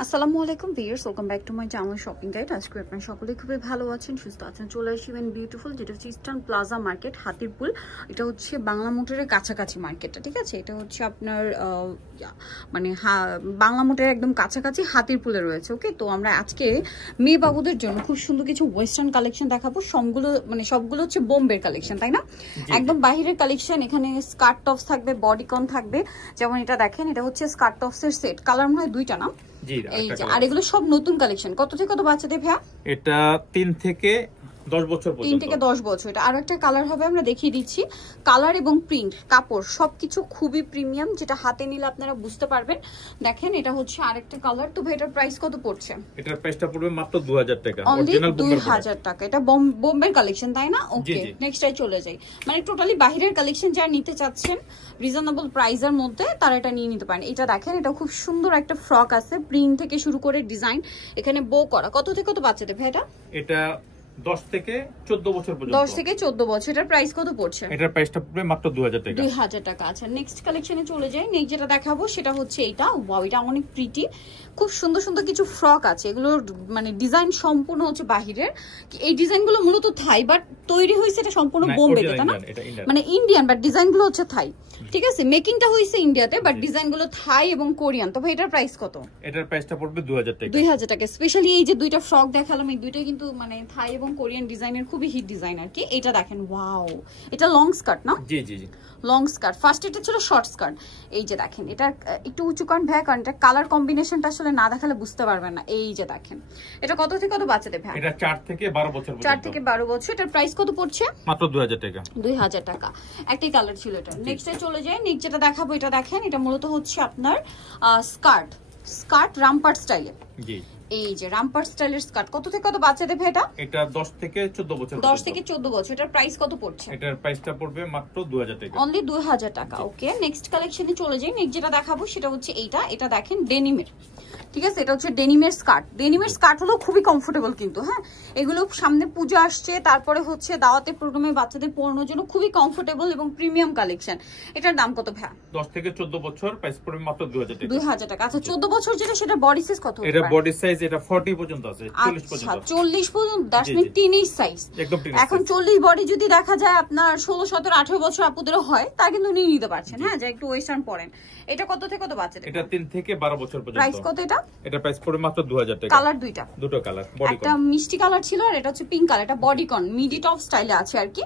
আসসালামু আলাইকুম viewers, welcome back to my channel shopping guide. আজকে আপনারা সকলে খুবই ভালো আছেন, সুস্থ আছেন। চলে আসবেন বিউটিফুল, যেটা হচ্ছে ইস্টার্ন প্লাজা মার্কেট, হাতিরপুল। এটা হচ্ছে বাংলা মোটরের কাছাকাছি মার্কেটটা, ঠিক আছে? এটা হচ্ছে আপনার মানে বাংলা মোটরের একদম কাছাকাছি হাতিরপুলে রয়েছে। ওকে, তো আমরা আজকে মেয়ে বাবুদের জন্য খুব সুন্দর কিছু ওয়েস্টার্ন কালেকশন দেখাবো। সবগুলো হচ্ছে বোম্বের কালেকশন, তাই না? একদম বাহিরের কালেকশন। এখানে স্কার্ট টপস থাকবে, বডিকন থাকবে। যেমন এটা দেখেন, এটা হচ্ছে স্কার্ট টপসের সেট। কালার মনে হয় দুইটা না? এই যে, আর এগুলো সব নতুন কালেকশন। কত থেকে কত বাচ্চাদের ভাইয়া? এটা 3 থেকে 10 বছর পর্যন্ত। 3 থেকে 10 বছর। এটা আরো একটা কালার হবে, আমরা দেখিয়ে দিচ্ছি। কালার এবং প্রিন্ট, কাপড় সবকিছু খুবই প্রিমিয়াম, যেটা হাতে নিলে আপনারা বুঝতে পারবেন। দেখেন, এটা হচ্ছে আরেকটা কালার। তো ভাই, এটার প্রাইস কত পড়ছে? এটার প্রাইসটা পড়বে মাত্র 2000 টাকা, অরিজিনাল 2000 টাকা। এটা বোম্বের কালেকশন, তাই না? ওকে, নেক্সট আই চলে যাই। মানে টোটালি বাহিরের কালেকশন যারা নিতে চাচ্ছেন রিজনেবল প্রাইসের মধ্যে, তারা এটা নিয়ে নিতে পারেন। এটা দেখেন, এটা খুব সুন্দর একটা ফ্রক আছে, প্রিন্ট থেকে শুরু করে ডিজাইন, এখানে বো করা। কত থেকে কত বাচ্চাদের ভাই এটা? এটা 10 থেকে 14 বছর পর্যন্ত। 10 থেকে 14 বছর। এটার প্রাইস কত পড়ছে? এটার প্রাইসটা পড়বে মাত্র 2000 টাকা। 2000 টাকা। আচ্ছা, নেক্সট কালেকশনে চলে যাই। নেক্সট যেটা দেখাবো সেটা হচ্ছে এইটা। ওয়াও, এটা অনেক প্রিটি। খুব সুন্দর সুন্দর কিছু ফ্রক আছে। এগুলোর মানে ডিজাইন সম্পূর্ণ হচ্ছে বাহিরের। এই ডিজাইনগুলো মূলত থাই, বাট তৈরি হয়েছে এটা সম্পূর্ণ বোম্বেতে, তাই না? মানে ইন্ডিয়ান, বাট ডিজাইনগুলো হচ্ছে থাই। ঠিক আছে, মেকিংটা হয়েছে ইন্ডিয়াতে, বাট ডিজাইনগুলো থাই এবং কোরিয়ান। তো ভাই, এটার প্রাইস কত? এটার প্রাইসটা পড়বে 2000 টাকা। 2000 টাকা। স্পেশালি এই যে দুইটা ফ্রক দেখালাম, এই দুইটা কিন্তু মানে থাই এবং কোরিয়ান ডিজাইনের খুবই হিট ডিজাইন আর কি। এটা দেখেন, ওয়াও, এটা লং স্কার্ট না? জি জি জি, লং স্কার্ট। ফার্স্ট এটা ছিল শর্ট স্কার্ট। এই যে দেখেন, এটা একটু উঁচু কারণ ভাই, কারণ এটা কালার কম্বিনেশনটা আসলে না দেখালে বুঝতে পারবেন না। এই যে দেখেন, এটা কত থেকে কত বাচ্চাদের ভাই? এটা 4 থেকে 12 বছর পর্যন্ত। 4 থেকে 12 বছর। এটার প্রাইস কত পড়ছে? মাত্র 2000 টাকা। 2000 টাকা। একটাই কালার ছিল এটা। নেক্সটে চলে যাই। নেক্সট যেটা দেখাবো, এটা দেখেন, এটা মূলত হচ্ছে আপনার স্কার্ট রামপার স্টাইলে। জি, এই যে রামপার স্টাইলের স্কার্ট। কত থেকে কত বাচ্চাদের ভাই এটা? এটা 10 থেকে 14 বছর। 10 থেকে 14 বছর। এটার প্রাইস কত পড়ছে? এটার প্রাইসটা পড়বে মাত্র 2000 টাকা। অনলি 2000 টাকা। ওকে, নেক্সট কালেকশনে চলে যাই। নেক্সট যেটা দেখাবো সেটা হচ্ছে এইটা। এটা দেখেন, ডেনিমের। ঠিক আছে, এটা হচ্ছে ডেনিমের স্কার্ট। ডেনিমের স্কার্ট হলো খুবই কমফোর্টেবল কিন্তু। হ্যাঁ, এগুলো সামনে পূজা আসছে, তারপরে হচ্ছে দাওয়াতে প্রোগ্রামে বাচ্চাদের পরানোর জন্য খুবই কমফোর্টেবল এবং প্রিমিয়াম কালেকশন। এটার দাম কত ভাই? 10 থেকে 14 বছর, প্রাইস পড়বে মাত্র 2000 টাকা। 2000 টাকা। আচ্ছা, 14 বছর যেটা, সেটা বডি সাইজ কত? এটা বডি সাইজ এটা 40 পর্যন্ত আছে, 40 পর্যন্ত। আচ্ছা, 40 পর্যন্ত। That's mean teenage size. একদম টিনেজ। এখন 40 বডি যদি দেখা যায় আপনার 16, 17, 18 বছর আপুদেরও হয়, তা কিন্তু নিয়ে নিতে পারছেন। হ্যাঁ, যা একটু ওয়েস্টার্ন পরেন। এটা কত থেকে কত বাচ্চাদের? এটা 3 থেকে 12 বছর পর্যন্ত। প্রাইস কত এটা? এটা প্রাইস পড়বে মাত্র 2000 টাকা। কালার দুটো কালার, বডি একটা মিষ্টি কালার ছিল, আর এটা হচ্ছে পিঙ্ক কালার। এটা বডিকন মিডি টপ স্টাইলে আছে আর কি।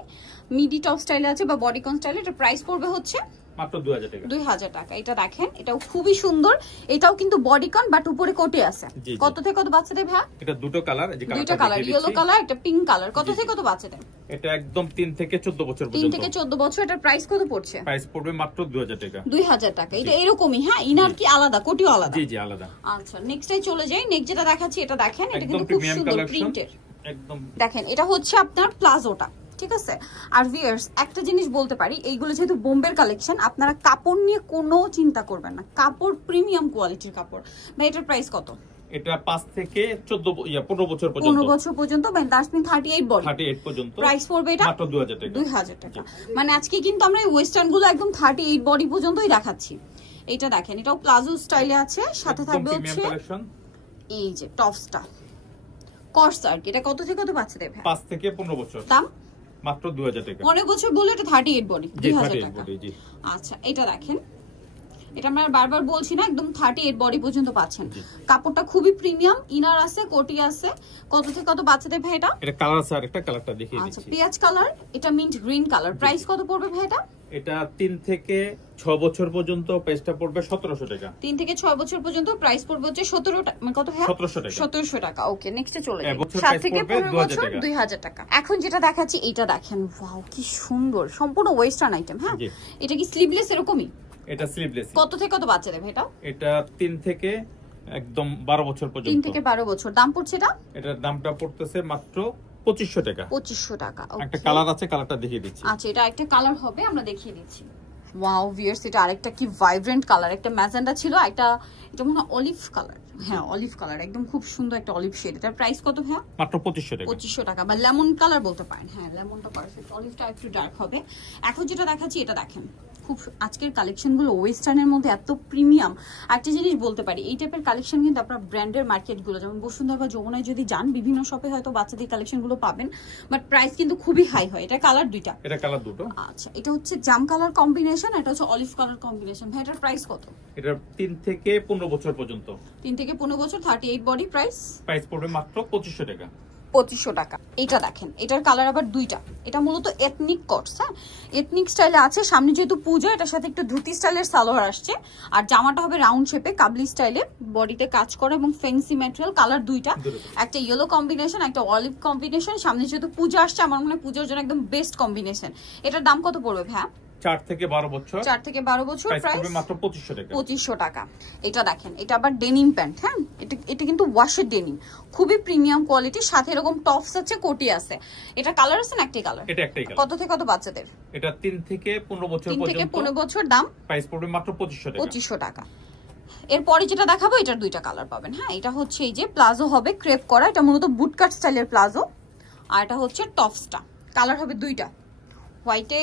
মিডি টপ স্টাইলে আছে বা বডিকন স্টাইলে। এটা প্রাইস পড়বে হচ্ছে মাত্র 2000 টাকা। 2000 টাকা। এটা দেখেন, এটাও খুবই সুন্দর। এটাও কিন্তু বডিকন, বাট উপরে কোটে আছে। কত থেকে কত বাচ্চাদের ভাই? এটা দুটো কালার, এই যে দুটো কালার, ইয়েলো কালার, এটা পিঙ্ক কালার। কত থেকে কত বাচ্চাদের? এটা একদম 3 থেকে 14 বছর পর্যন্ত। 3 থেকে 14 বছর। এটার প্রাইস কত পড়ছে? প্রাইস পড়বে মাত্র 2000 টাকা। 2000 টাকা। এটা এরকমই। হ্যাঁ, ইনার কি আলাদা, কোটিও আলাদা? জি জি, আলাদা। আচ্ছা, নেক্সটে চলে যাই। নেক্সট যেটা দেখাচ্ছি, এটা দেখেন, এটা কিন্তু খুব সুন্দর প্রিন্টের। একদম দেখেন, এটা হচ্ছে আপনার প্লাজোটা। ঠিক আছে, আর ভিউয়ার্স একটা জিনিস বলতে পারি, এইগুলো যেহেতু বোম্বের কালেকশন, আপনারা কাপড় নিয়ে কোনো চিন্তা করবেন না। কাপড় প্রিমিয়াম কোয়ালিটির কাপড়। ভাই, এটার প্রাইস কত? এটা 5 থেকে 15 বছর পর্যন্ত। 15 বছর পর্যন্ত। মানে দ্যাটস মিন 38 বডি। 38 পর্যন্ত। প্রাইস পড়বে এটা মাত্র 2000 টাকা। 2000 টাকা। মানে আজকে কিন্তু আমরা ওয়েস্টার্ন গুলো একদম 38 বডি পর্যন্তই দেখাচ্ছি। এটা দেখেন, এটাও প্লাজো স্টাইলে আছে, সাথে থাকবে হচ্ছে এই যে টপসটা কর্সার। এটা কত থেকে কত বাচ্চাদের ভাই? 5 থেকে 15 বছর। দাম মাত্র 2000 টাকা। 15 বছর বলে এটা 38 বডি, 2000 টাকা। জি। আচ্ছা, এটা দেখেন, এটা আমরা বারবার বলছি না, একদম 38 বডি পর্যন্ত পাচ্ছেন। কাপড়টা খুবই প্রিমিয়াম, ইনার আছে, কোটি আছে। কত থেকে কত বাচ্চাদের ভাই এটা? এটা কালার আছে, আরেকটা কালারটা দেখিয়ে দিচ্ছি। আচ্ছা, পেঁয়াজ কালার, এটা মিন্ট গ্রিন কালার। প্রাইস কত পড়বে ভাই এটা? এটা 3 থেকে 6 বছর পর্যন্ত, প্রাইসটা পড়বে 1700 টাকা। 3 থেকে 6 বছর পর্যন্ত প্রাইস পড়বে হচ্ছে 17 টাকা। মানে কত ভাই? 1700 টাকা। 1700 টাকা। ওকে, নেক্সটে চলে যাই। 7 7 থেকে 15 বছর 2000 টাকা। এখন যেটা দেখাচ্ছি, এটা দেখেন, ওয়াও কি সুন্দর, সম্পূর্ণ ওয়েস্টার্ন আইটেম। হ্যাঁ, এটা কি স্লিভলেস এরকমই? এটা স্লিভলেস। কত থেকে কত বাচ্চাদের ভাই এটা? এটা 3 থেকে একদম 12 বছর পর্যন্ত। 3 থেকে 12 বছর। দাম পড়ছে এটা? এটার দামটা পড়তেছে মাত্র 2500 টাকা। 2500 টাকা। একটা কালার আছে, কালারটা দেখিয়ে দিচ্ছি। আচ্ছা, এটা একটা কালার হবে, আমরা দেখিয়ে দিচ্ছি। ওয়াও ভিউয়ার্স, এটা আরেকটা কি ভাইব্রেন্ট কালার। একটা ম্যাজেন্ডা ছিল, একটা এটা মনে হয় অলিভ কালার। হ্যাঁ, অলিভ কালার, একদম খুব সুন্দর একটা অলিভ শেড। এটার প্রাইস কত ভাই? মাত্র 2500 টাকা। 2500 টাকা, বা লেমন কালার বলতে পারেন। হ্যাঁ, লেমনটা পারফেক্ট, অলিভটা একটু ডার্ক হবে। এখন যেটা দেখাচ্ছি, এটা দেখেন, খুব আজকের কালেকশনগুলো ওয়েস্টার্নের মধ্যে এত প্রিমিয়াম। একটা জিনিস বলতে পারি, এই টাইপের কালেকশন কিন্তু আপনার ব্র্যান্ডের মার্কেটগুলো যেমন বসুন্ধরা বা যমুনায় যদি যান, বিভিন্ন শপে হয়তো বাচ্চাদের কালেকশনগুলো পাবেন, বাট প্রাইস কিন্তু খুবই হাই হয়। এটা কালার দুইটা, এটা কালার দুটো। আচ্ছা, এটা হচ্ছে জাম কালার কম্বিনেশন, এটা হচ্ছে অলিভ কালার কম্বিনেশন। ভাই এটার প্রাইস কত? এটা 3 থেকে 15 বছর পর্যন্ত। 3 থেকে 15 বছর, 38 বডি। প্রাইস পড়বে মাত্র 2500 টাকা। 2500 টাকা। এটা দেখেন, এটার কালার আবার দুইটা। এটা মূলত এথনিক কটস, হ্যাঁ এথনিক স্টাইলে আছে। সামনে যেহেতু পূজা, এটার সাথে একটু ধুতি স্টাইলের সালোয়ার আসছে, আর জামাটা হবে রাউন্ড শেপে কাবলি স্টাইলে, বডিতে কাজ করে এবং ফেন্সি ম্যাটেরিয়াল। কালার দুইটা, একটা ইয়েলো কম্বিনেশন, একটা অলিভ কম্বিনেশন। সামনে যেহেতু পূজা আসছে, আমার মনে হয় পূজার জন্য একদম বেস্ট কম্বিনেশন। এটার দাম কত পড়বে ভাই? 4 থেকে 12 বছর। 4 থেকে 12 বছর। প্রাইস মাত্র 2500 টাকা। 2500 টাকা। এটা দেখেন, এটা আবার ডেনিম প্যান্ট, হ্যাঁ এটা কিন্তু ওয়াশের ডেনিম, খুবই প্রিমিয়াম কোয়ালিটি। সাথে এরকম টপস আছে, কোটি আছে। এটা কালার আছে না? একটাই কালার। এটা একটাই কালার। কত থেকে কত বাচ্চাদের? এটা 3 থেকে 15 বছর পর্যন্ত। 3 থেকে 15 বছর। দাম প্রাইস পড়বে মাত্র 2500 টাকা। 2500 টাকা। এরপরে যেটা দেখাবো, এটার দুইটা কালার পাবেন, হ্যাঁ এটা হচ্ছে এই যে প্লাজো হবে ক্রেপ করা, এটা মূলত বুটকাট স্টাইলের প্লাজো, আর এটা হচ্ছে টপসটা। কালার হবে দুইটা, হোয়াইটে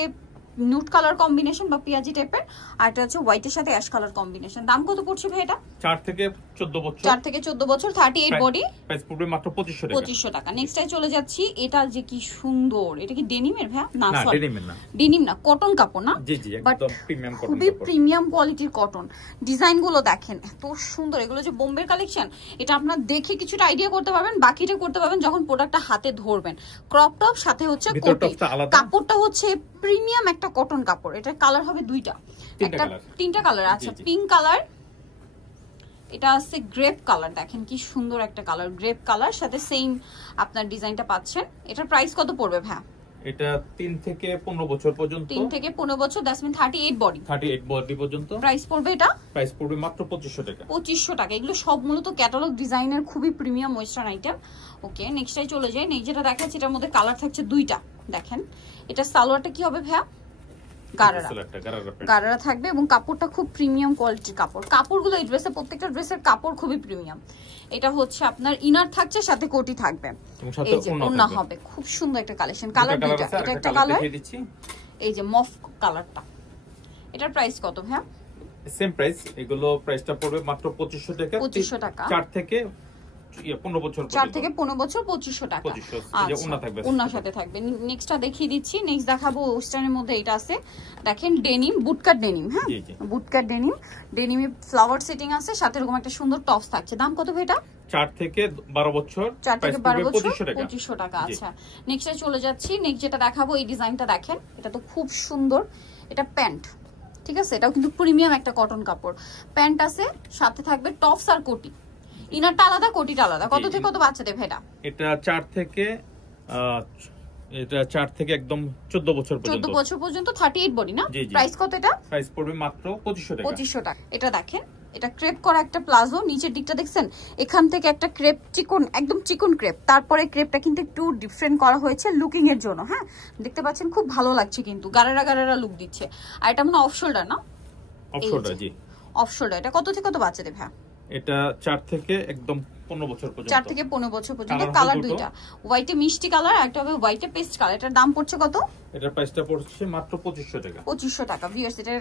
নুট কালার কম্বিনেশন বা পিয়াজি টাইপের, আর এটা হচ্ছে হোয়াইটের সাথে অ্যাশ কালার কম্বিনেশন। দাম কত পড়ছে ভাই এটা? 4 থেকে 14 বছর। 4 থেকে 14 বছর, 38 বডি। প্রাইস পড়বে মাত্র 2500 টাকা। 2500 টাকা। নেক্সট টাই চলে যাচ্ছি, এটা যে কি সুন্দর, এটা কি ডেনিমের ভাই? না সরি ডেনিমের না, ডেনিম না, কটন কাপড় না? জি জি, একদম প্রিমিয়াম কটন। খুবই প্রিমিয়াম কোয়ালিটির কটন। ডিজাইন গুলো দেখেন এত সুন্দর, এগুলো যে বোম্বের কালেকশন, এটা আপনারা দেখে কিছুটা আইডিয়া করতে পারবেন, বাকিটা করতে পারবেন যখন প্রোডাক্টটা হাতে ধরবেন। ক্রপ টপ সাথে হচ্ছে কোটি, কাপড়টা হচ্ছে প্রিমিয়াম একটা কটন কাপড়। এটা কালার হবে দুইটা, একটা তিনটা কালার। আচ্ছা, পিঙ্ক কালার, এটা আছে গ্রেপ কালার। দেখেন কি সুন্দর একটা কালার, গ্রেপ কালার সাথে সেম আপনার ডিজাইনটা পাচ্ছেন। এটার প্রাইস কত পড়বে ভাই? এটা 3 থেকে 15 বছর পর্যন্ত। 3 থেকে 15 বছর, দ্যাটস মিন 38 বডি। 38 বডি পর্যন্ত। প্রাইস পড়বে এটা? প্রাইস পড়বে মাত্র 2500 টাকা। 2500 টাকা। এগুলো সব মূলত ক্যাটালগ ডিজাইনের খুবই প্রিমিয়াম ওয়েস্টার্ন আইটেম। ওকে, নেক্সটটাই চলে যাই। নেক্সট যেটা দেখাচ্ছি, এটার মধ্যে কালার থাকছে দুইটা। দেখেন এটা সালোয়ারটা কি হবে ভাইয়া? গারারা থাকবে এবং কাপড়টা খুব প্রিমিয়াম কোয়ালিটির কাপড়। কাপড়গুলো এই ড্রেসে, প্রত্যেকটা ড্রেসের কাপড় খুবই প্রিমিয়াম। এটা হচ্ছে আপনার ইনার থাকছে, সাথে কোটি থাকবে, এই যে ওন্না হবে। খুব সুন্দর একটা কালেকশন। কালার দুইটা, এটা একটা কালার, এই যে মফ কালারটা। এটার প্রাইস কত ভাইয়া? Same price. এগুলো প্রাইসটা পড়বে মাত্র 2500 টাকা। 2500 টাকা। 4 থেকে 15 বছর পর্যন্ত। 4 থেকে 15 বছর, 2500 টাকা। ওন্নার সাথে থাকবে। নেক্সটটা দেখিয়ে দিচ্ছি। নেক্সট দেখাবো ওয়েস্টার্নের মধ্যে, এটা আছে দেখেন ডেনিম, বুটকাট ডেনিম, হ্যাঁ বুটকাট ডেনিম। ডেনিমে ফ্লাওয়ার সেটিং আছে, সাথে এরকম একটা সুন্দর টপস থাকছে। দাম কত ভাই এটা? 4 থেকে 12 বছর। 4 থেকে 12 বছর, 2500 টাকা। আচ্ছা, নেক্সটে চলে যাচ্ছি। নেক্সট যেটা দেখাবো, এই ডিজাইনটা দেখেন, এটা তো খুব সুন্দর। এটা প্যান্ট, ঠিক আছে, এটাও কিন্তু প্রিমিয়াম একটা কটন কাপড়। প্যান্ট আছে, সাথে থাকবে টপস আর কোটি। ইনারটা আলাদা, কোটিটা আলাদা। কত থেকে কত বাচ্চাদের ভাইটা? এটা 4 থেকে একদম 14 বছর পর্যন্ত। 14 বছর পর্যন্ত, 38 বডি না? প্রাইস কত এটা? প্রাইস পড়বে মাত্র 2500 টাকা। 2500 টাকা। এটা দেখেন, এটা ক্রেপ করা একটা প্লাজো। নিচের দিকটা দেখছেন, এখান থেকে একটা ক্রেপ, চিকন, একদম চিকন ক্রেপ। তারপরে ক্রেপটা কিন্তু একটু ডিফারেন্ট করা হয়েছে লুকিং এর জন্য, হ্যাঁ দেখতে পাচ্ছেন, খুব ভালো লাগছে কিন্তু, গারারা গারারা লুক দিচ্ছে। আর এটা মনে অফ শোল্ডার না? অফ শোল্ডার, জি অফ শোল্ডার। এটা কত থেকে কত বাচ্চাদের ভাই? এটা 4 থেকে একদম 15 বছর পর্যন্ত। 4 থেকে 15 বছর পর্যন্ত। কালার দুইটা, হোয়াইটে মিষ্টি কালার, একটা হবে হোয়াইটে পেস্ট কালার। এটার দাম পড়ছে কত? এটার প্রাইসটা পড়ছে মাত্র 2500 টাকা। 2500 টাকা। ভিউয়ার্স, এটার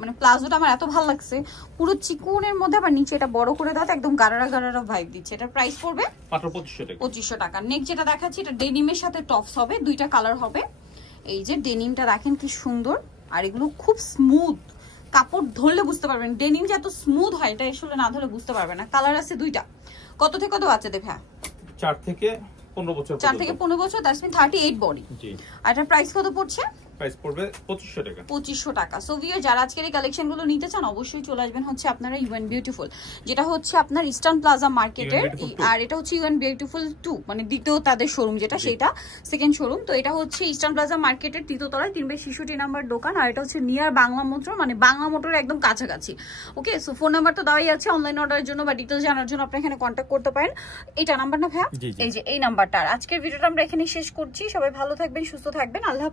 মানে প্লাজোটা আমার এত ভালো লাগছে, পুরো চিকনের মধ্যে, আবার নিচে এটা বড় করে দাও, একদম গারারা গারারা ভাইব দিচ্ছে। এটার প্রাইস পড়বে মাত্র 2500 টাকা। 2500 টাকা। নেক্সট যেটা দেখাচ্ছি, এটা ডেনিমের সাথে টপস হবে, দুইটা কালার হবে। এই যে ডেনিমটা দেখেন কি সুন্দর, আর এগুলো খুব স্মুথ, কাপড় ধরলে বুঝতে পারবেন। ডেনিম যে এত স্মুথ হয়, এটা আসলে না ধরলে বুঝতে পারবেন না। কালার আছে দুইটা। কত থেকে কত বাচ্চাদের ভাই? 4 থেকে 15 বছর। 4 থেকে 15 বছর, দ্যাটস মিন 38 বডি। জি। আর এটার প্রাইস কত পড়ছে? প্রাইস পড়বে 2500 টাকা। 2500 টাকা। সো ভিউয়ার, যারা আজকের এই কালেকশনগুলো নিতে চান, অবশ্যই চলে আসবেন হচ্ছে আপনারা ইউএন বিউটিফুল, যেটা হচ্ছে আপনার ইস্টার্ন প্লাজা মার্কেটের। আর এটা হচ্ছে ইউএন বিউটিফুল 2, মানে দ্বিতীয় তাদের শোরুম, যেটা সেটা সেকেন্ড শোরুম। তো এটা হচ্ছে ইস্টার্ন প্লাজা মার্কেটের 3য় তলায় 3/66 নাম্বার দোকান। আর এটা হচ্ছে নিয়ার বাংলা মোটর, মানে বাংলা মোটরের একদম কাছাকাছি। ওকে, সো ফোন নাম্বার তো দেওয়াই আছে, অনলাইন অর্ডারের জন্য বা ডিটেইলস জানার জন্য আপনি এখানে কন্ট্যাক্ট করতে পারেন। এটা নাম্বার না ভাইয়া? এই যে এই নাম্বারটা। আজকের ভিডিওটা আমরা এখানে শেষ করছি। সবাই ভালো থাকবেন, সুস্থ থাকবেন, আল্লাহ।